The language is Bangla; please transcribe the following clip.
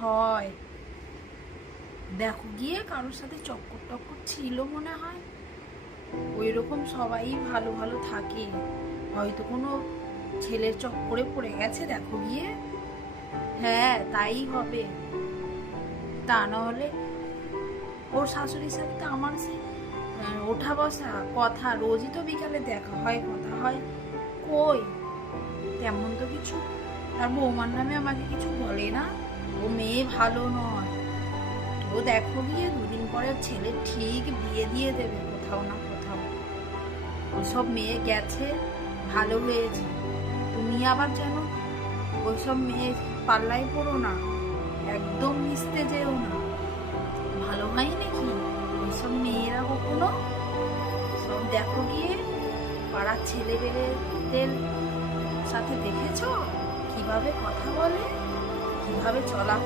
হয়। দেখো গিয়ে কারোর সাথে চক্কর টক্কর ছিল মনে হয়, ওই রকম সবাই ভালো ভালো থাকে, হয়তো কোনো ছেলের চক্করে পড়ে গেছে দেখো গিয়ে। হ্যাঁ তাই হবে, তা নাহলে ওর শাশুড়ির সাথে তো আমার সে ওঠা বসা কথা, রোজই তো বিকালে দেখা হয়, কথা হয়, কই তেমন তো কিছু। আর বৌমার নামে আমাকে কিছু বলে না, ও মেয়ে ভালো নয়। ও দেখো গিয়ে দুদিন পরে ছেলে ঠিক বিয়ে দিয়ে দেবে কোথাও না কোথাও। ওইসব মেয়ে গেছে, ভালো হয়েছে, তুমি আবার যেন ওইসব মেয়ে পাল্লায় পড়ো না, একদম মিশতে যেও না, ভালো হয় নাকি ওইসব মেয়েরা কখনো। সব দেখো গিয়ে পাড়ার ছেলেদের সাথে দেখেছো কিভাবে কথা বলে, কিভাবে চলা